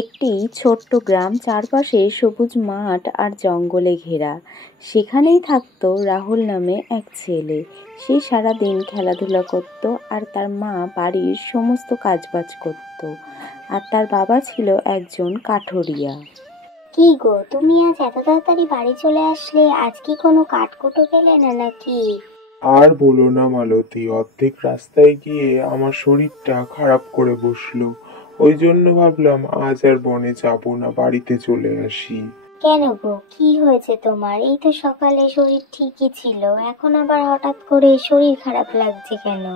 একটি ছোট্ট গ্রাম, চারপাশে সবুজ মাঠ আর জঙ্গলে ঘেরা। সেখানেই থাকতো রাহুল নামে এক ছেলে। সে সারাদিন খেলাধুলা করত আর তার মা বাড়ির সমস্ত কাজবাজ করত। আর তার বাবা ছিল একজন কাঠুরিয়া। কি গো, তুমি আজ এত তাড়াতাড়ি বাড়ি চলে আসলে? আজ কি কোনো কাঠকুটো পেলে না নাকি? আর বলো না মালতী, অর্ধেক রাস্তায় গিয়ে আমার শরীরটা খারাপ করে বসলো। ওই জন্য ভাবলাম আজ আর বনে যাব না, বাড়িতে চলে আসি। কেন গো, কি হয়েছে তোমার? এই তো সকালে শরীর ঠিকই ছিল, এখন আবার হঠাৎ করে শরীর খারাপ লাগছে কেন?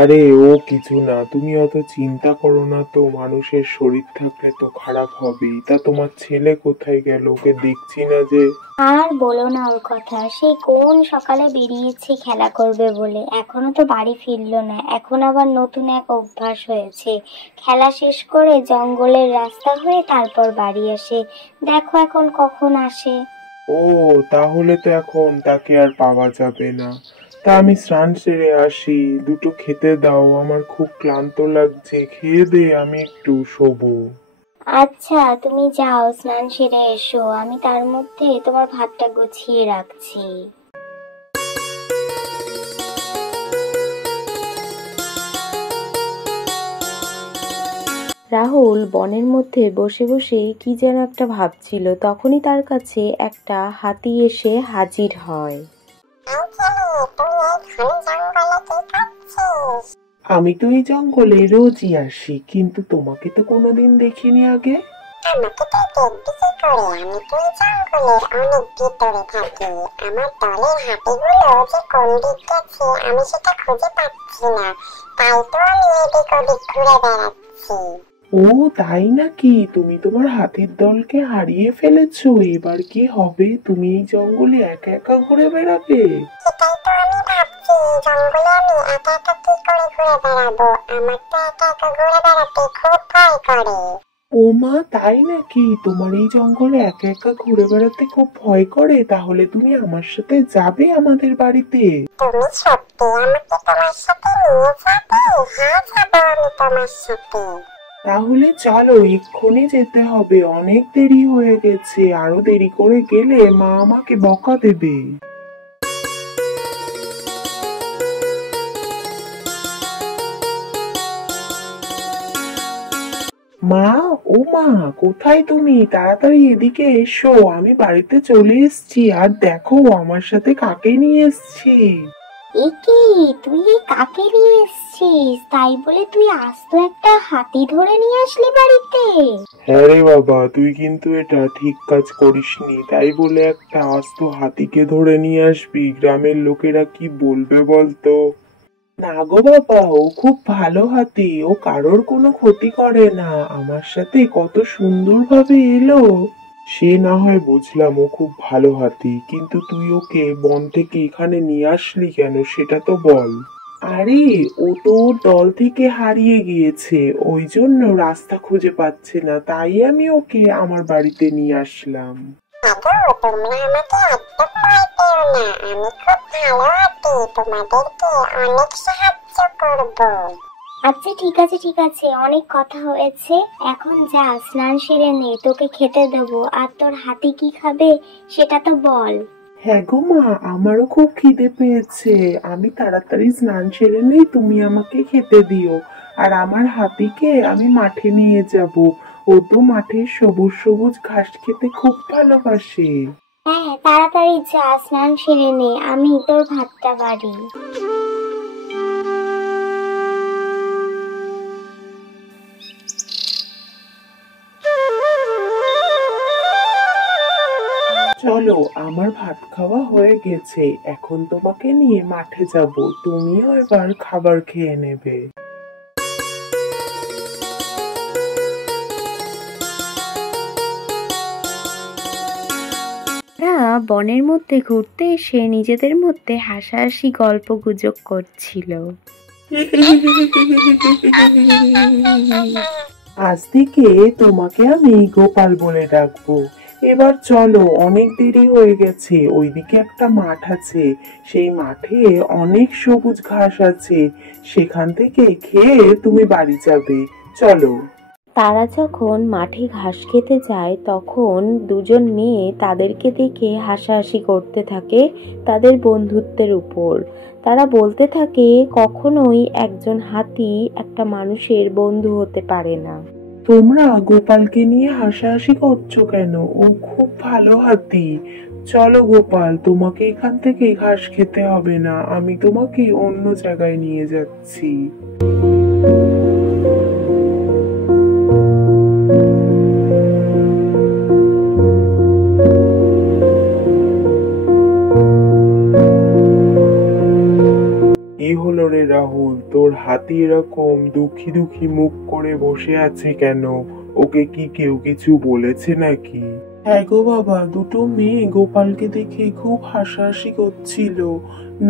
আরে ও কিছু না, তুমি অত চিন্তা করো না তো। মানুষের শরীর থাকলে তো খারাপ হবেই। তা তোমার ছেলে কোথায় গেল? ওকে দেখছি না যে। আর বলো না ওর কথা। সে কোন সকালে বেরিয়েছে খেলা করবে বলে, এখনো তো বাড়ি ফিরলো না। এখন আবার নতুন এক অভ্যাস হয়েছে, খেলা শেষ করে জঙ্গলের রাস্তা হয়ে তারপর বাড়ি আসে। দেখো এখন কখন আসে। ও, তাহলে তো এখন তাকে আর পাওয়া যাবে না। তা আমি স্নান সেরে আসি, দুটো খেতে দাও, আমার খুব ক্লান্ত লাগছে। খেয়ে দে, আমি একটু শোবো। আচ্ছা, তুমি যাও, স্নান সেরে এসো, আমি তার মধ্যে তোমার ভাতটা গুছিয়ে রাখছি। রাহুল বনের মধ্যে বসে বসে কি যেন একটা ভাবছিল। তখনই তার কাছে একটা হাতি এসে হাজির হয়। আমি তো এই জঙ্গলে রোজই আসি, কিন্তু তোমাকে তো কোনোদিন দেখিনি আগে। আমাকে তো দেখবি কি করে? আমি তো এই জঙ্গলের অনেক ভিতরে থাকি। আমার দলের হাতিগুলো যে কোন দিক গেছে আমি সেটা খুঁজে পাচ্ছি না, তাই তো আমি এদিক ওদিক ঘুরে বেড়াচ্ছি। ও তাই নাকি? তুমি তোমার হাতির দলকে হারিয়ে ফেলেছো। এবার কি হবে? তুমি এই জঙ্গলে একা একা ঘুরে বেড়াবে? সেটাই তো আমি ভাবছি, জঙ্গলে আমি একা একা কি করে ঘুরে বেড়াবো? আমার তো একা একা ঘুরে বেড়াতে খুব ভয় করে। ও মা, তাই নাকি? তোমার এই জঙ্গলে একা একা ঘুরে বেড়াতে খুব ভয় করে? তাহলে তুমি আমার সাথে যাবে আমাদের বাড়িতে? তুমি সত্যি আমাকে তোমার সাথে নিয়ে যাবে? হ্যাঁ, যাবো আমি তোমার সাথে। তাহলে চলো, এক্ষুনি যেতে হবে, অনেক দেরি হয়ে গেছে। আরো দেরি করে গেলে মা আমাকে বকা দেবে। মা, ও মা, কোথায় তুমি? তাড়াতাড়ি এদিকে এসো, আমি বাড়িতে চলে এসেছি। আর দেখো আমার সাথে কাকে নিয়ে এসেছি। এ কি, তুই এই কাকে নিয়ে এসেছিস? তাই বলে তুই আস্ত একটা হাতি ধরে নিয়ে আসলি বাড়িতে? হ্যাঁ রে বাবা, তুই কিন্তু এটা ঠিক কাজ করিসনি। তাই বলে একটা আস্ত হাতিকে ধরে নিয়ে আসবি? গ্রামের লোকেরা কি বলবে বলতো? না গো বাবা, ও খুব ভালো হাতি। ও কারোর কোনো ক্ষতি করে না। আমার সাথে কত সুন্দরভাবে এলো। সে না হয় বুঝলাম ও খুব ভালো হাতি, কিন্তু তুই ওকে বন থেকে এখানে নিয়ে আসলি কেন সেটা তো বল। আরে, ও তো ওর দল থেকে হারিয়ে গিয়েছে, ওই জন্য রাস্তা খুঁজে পাচ্ছে না। তাই আমি ওকে আমার বাড়িতে নিয়ে আসলাম। আগো, তোমরা আমাকে একদম ভয় পেও না, আমি খুব ভালো হাতি, তোমাদেরকে অনেক সাহায্য করবো। আচ্ছা ঠিক আছে ঠিক আছে, অনেক কথা হয়েছে, এখন যা স্নান সেরে নে, তোকে খেতে দেবো। আর তোর হাতি কি খাবে সেটা তো বল। হ্যাঁ গো মা, আমারও খুব খিদে পেয়েছে। আমি তাড়াতাড়ি স্নান সেরে নেই, তুমি আমাকে খেতে দিও। আর আমার হাতিকে আমি মাঠে নিয়ে যাব। ও তো মাঠে সবুজ সবুজ ঘাস খেতে খুব ভালোবাসে। হ্যাঁ, তাড়াতাড়ি যা, স্নান সেরে নে, আমি তোর ভাতটা বাড়ি। চলো, আমার ভাত খাওয়া হয়ে গেছে। এখন তোমাকে নিয়ে মাঠে যাব, তুমিও এবার খাবার খেয়ে নেবে। তারা বনের মধ্যে ঘুরতে এসে নিজেদের মধ্যে হাসাহাসি গল্প গুজব করছিল। আজ থেকে তোমাকে আমি গোপাল বলে ডাকবো। এবার চলো, অনেক দেরি হয়ে গেছে। ওইদিকে একটা মাঠ আছে, সেই মাঠে অনেক সবুজ ঘাস আছে, সেখান থেকে খেয়ে তুমি বাড়ি যাবে। চলো। তারা যখন মাঠে ঘাস খেতে যায় তখন দুজন মেয়ে তাদেরকে দেখে হাসাহাসি করতে থাকে তাদের বন্ধুত্বের উপর। তারা বলতে থাকে কখনোই একজন হাতি একটা মানুষের বন্ধু হতে পারে না। তোমরা গোপালকে নিয়ে হাসাহাসি করছো কেন? ও খুব ভালো হাতি। চলো গোপাল, তোমাকে এখান থেকে ঘাস খেতে হবে না, আমি তোমাকে অন্য জায়গায় নিয়ে যাচ্ছি। কি হলো রে রাহুল, তোর হাতি এরকম দুঃখী দুঃখী মুখ করে বসে আছে কেন? ওকে কি কেউ কিছু বলেছে নাকি? হ্যাঁ গো বাবা, দুটো মেয়ে গোপালকে দেখে খুব হাসাহাসি করছিল,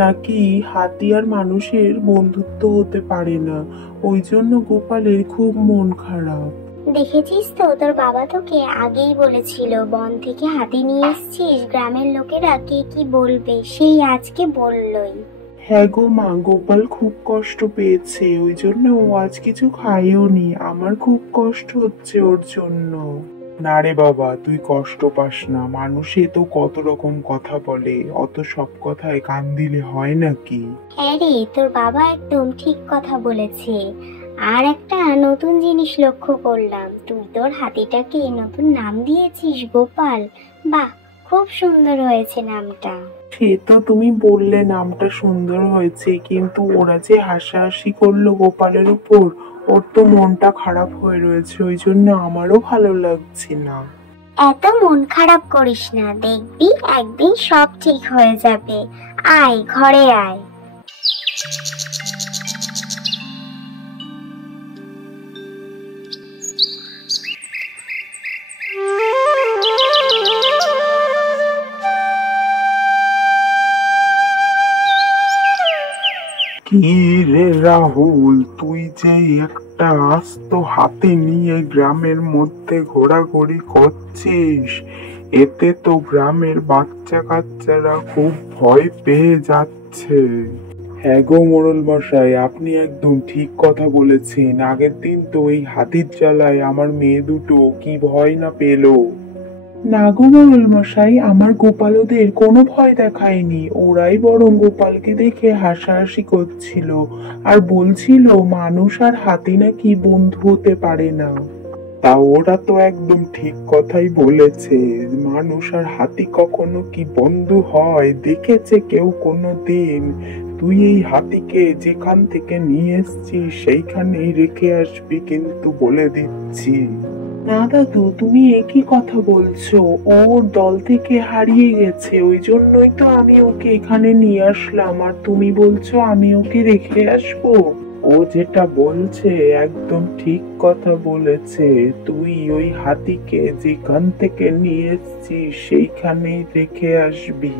নাকি হাতি আর মানুষের বন্ধুত্ব হতে পারে না, ওই জন্য গোপালের খুব মন খারাপ। দেখেছিস তো, তোর বাবা তোকে আগেই বলেছিল বন থেকে হাতি নিয়ে এসেছিস, গ্রামের লোকেরা কে কি বলবে, সেই আজকে বললই। হ্যাঁ গো মা, গোপাল খুব কষ্ট পেয়েছে, ওই জন্য ও আজ কিছু খাইও নি, আমার খুব কষ্ট হচ্ছে ওর জন্য। না রে বাবা, তুই কষ্ট পাস না, মানুষে তো কত রকম কথা বলে, অত সব কথায় কান দিলে হয় নাকি? হ্যাঁ রে, তোর বাবা একদম ঠিক কথা বলেছে। আর একটা নতুন জিনিস লক্ষ্য করলাম, তুই তোর হাতিটাকে নতুন নাম দিয়েছিস গোপাল। বাহ, খুব সুন্দর হয়েছে নামটা। সে তো তুমি বললে নামটা সুন্দর হয়েছে, কিন্তু ওরা যে হাসাহাসি করলো গোপালের উপর, ওর তো মনটা খারাপ হয়ে রয়েছে, ওই জন্য আমারও ভালো লাগছে না। এত মন খারাপ করিস না, দেখবি একদিন সব ঠিক হয়ে যাবে। আয় ঘরে আয়। কি রে রাহুল, তুই যে একটা আস্ত হাতে নিয়ে গ্রামের মধ্যে ঘোরাঘুরি করছিস, এতে তো গ্রামের বাচ্চা কাচ্চারা খুব ভয় পেয়ে যাচ্ছে। হ্যাঁ গো মোড়ল মশাই, আপনি একদম ঠিক কথা বলেছেন, আগের দিন তো এই হাতির জ্বালায় আমার মেয়ে দুটো কি ভয় না পেলো। না গো মোড়ল মশাই, আমার গোপাল ওদের কোনো ভয় দেখায়নি, ওরাই বরং গোপালকে দেখে হাসাহাসি করছিল আর বলছিল মানুষ আর হাতি নাকি বন্ধু হতে পারে না। তা ওরা তো একদম ঠিক কথাই বলেছে, মানুষ আর হাতি কখনো কি বন্ধু হয় দেখেছে কেউ কোনো দিন? তুই এই হাতিকে যেখান থেকে নিয়ে এসছিস সেইখানেই রেখে আসবি, কিন্তু বলে দিচ্ছি। না দাদু, তুমি একই কথা বলছো, ওর দল থেকে হারিয়ে গেছে, ওই জন্যই তো আমি ওকে এখানে নিয়ে আসলাম, আর তুমি বলছো আমি ওকে রেখে আসবো? ও যেটা বলছে একদম ঠিক কথা বলেছে, তুই ওই হাতিকে যেখান থেকে নিয়ে এসছিস সেইখানেই রেখে আসবি,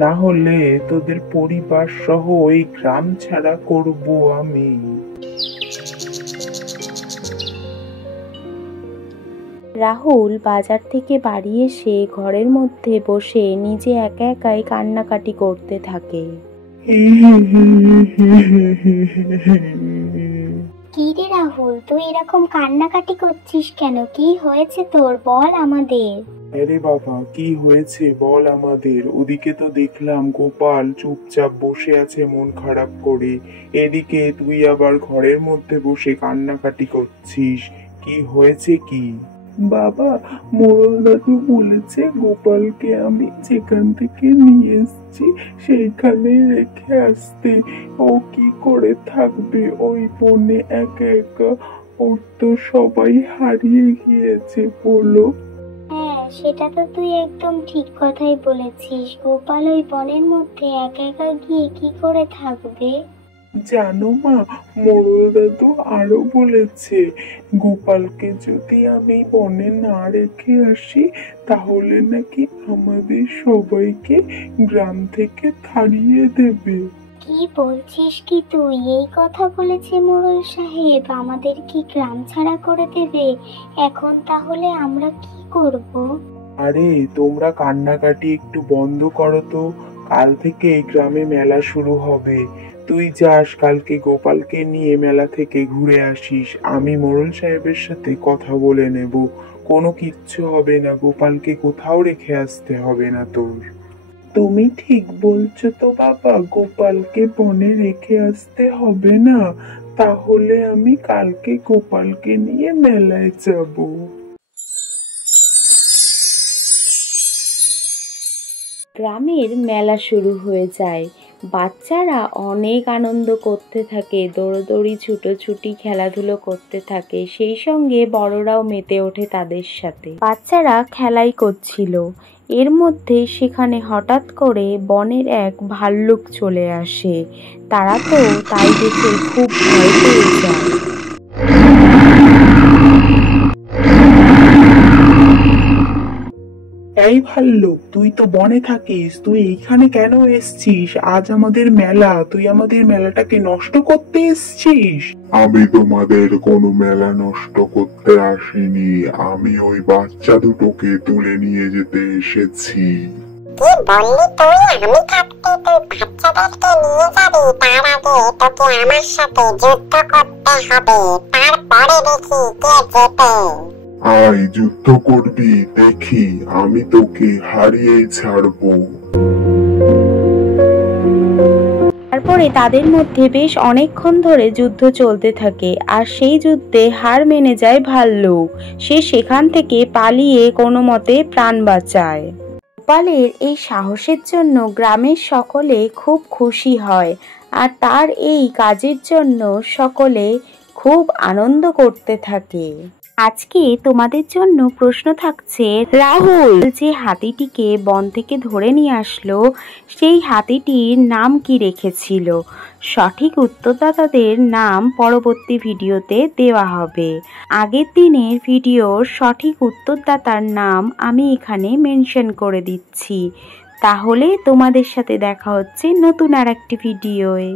না হলে তোদের পরিবার সহ ওই গ্রাম ছাড়া করব আমি। রাহুল বাজার থেকে বাড়ি এসে ঘরের মধ্যে বসে নিজে একা একাই কান্নাকাটি করতে থাকে। কি রে রাহুল, তুই এরকম কান্নাকাটি করছিস কেন? কি হয়েছে তোর, বল আমাদের। আরে বাবা, কি হয়েছে বল আমাদের। ওদিকে তো দেখলাম গোপাল চুপচাপ বসে আছে মন খারাপ করে, এদিকে তুই আবার ঘরের মধ্যে বসে কান্নাকাটি করছিস, কি হয়েছে কি? বাবা, মোড়ল দাদু বলেছে গোপালকে আমি যেখান থেকে নিয়ে এসেছি সেইখানে রেখে আসতে, ও কি করে থাকবে ওই বনে একা একা? ওর তো সবাই হারিয়ে গিয়েছে, বলো। হ্যাঁ, সেটা তো তুই একদম ঠিক কথাই বলেছিস, গোপাল ওই বনের মধ্যে একা একা গিয়ে কি করে থাকবে? জানো মা, মোড়ল দাদু আরো বলেছে গোপালকে যদি আমি বনে না রেখে আসি তাহলে নাকি আমাদের সবাইকে গ্রাম থেকে তাড়িয়ে দেবে। কি বলছিস কি তুই? এই কথা বলেছে মোড়ল সাহেব, আমাদের কি গ্রাম ছাড়া করে দেবে? এখন তাহলে আমরা কি করব? আরে তোমরা কান্নাকাটি একটু বন্ধ করো তো, কাল থেকে গ্রামে মেলা শুরু হবে। তুই যাস কালকে গোপালকে নিয়ে মেলা থেকে ঘুরে আসিস, আমি মোড়ল সাহেবের সাথে কথা বলে নেব। কোনো কিচ্ছু হবে না, গোপালকে কোথাও রেখে আসতে হবে না তোর। তুমি ঠিক বলছো তো বাবা, গোপালকে বনে রেখে আসতে হবে না। তাহলে আমি কালকে গোপালকে নিয়ে মেলায় যাব। গ্রামের মেলা শুরু হয়ে যায়। বাচ্চারা অনেক আনন্দ করতে থাকে, দৌড়দৌড়ি ছুটোছুটি খেলাধুলো করতে থাকে, সেই সঙ্গে বড়রাও মেতে ওঠে তাদের সাথে। বাচ্চারা খেলাই করছিল, এর মধ্যে সেখানে হঠাৎ করে বনের এক ভাল্লুক চলে আসে। তারা তো তাই দেখে খুব ভয় পেয়ে যায়। এই ভাল্লুক, তুই তো বনে থাকিস, তুই এইখানে কেন এসছিস? আজ আমাদের মেলা, তুই আমাদের মেলাটাকে নষ্ট করতে এসছিস? আমি তোমাদের কোনো মেলা নষ্ট করতে আসিনি, আমি ওই বাচ্চা দুটোকে তুলে নিয়ে যেতে এসেছি। কি বললি তুই? আমি থাকতে তুই বাচ্চাদেরকে নিয়ে যাবি? তার আগে তোকে আমার সাথে যুদ্ধ করতে হবে, তারপরে দেখি কে জেতে। আয় যুদ্ধ করবি, দেখি আমি তোকে হারিয়েই ছাড়বো। তারপরে তাদের মধ্যে বেশ অনেকক্ষণ ধরে যুদ্ধ চলতে থাকে, আর সেই যুদ্ধে হার মেনে যায় ভাল্লুক। সে সেখান থেকে পালিয়ে কোনো মতে প্রাণ বাঁচায়। গোপালের এই সাহসের জন্য গ্রামের সকলে খুব খুশি হয়, আর তার এই কাজের জন্য সকলে খুব আনন্দ করতে থাকে। আজকে তোমাদের জন্য প্রশ্ন থাকছে, রাহুল যে হাতিটিকে বন থেকে ধরে নিয়ে আসলো, সেই হাতিটির নাম কি রেখেছিল? সঠিক উত্তরদাতাদের নাম পরবর্তী ভিডিওতে দেওয়া হবে। আগের দিনের ভিডিওর সঠিক উত্তরদাতার নাম আমি এখানে মেনশন করে দিচ্ছি। তাহলে তোমাদের সাথে দেখা হচ্ছে নতুন আর একটি ভিডিওয়ে।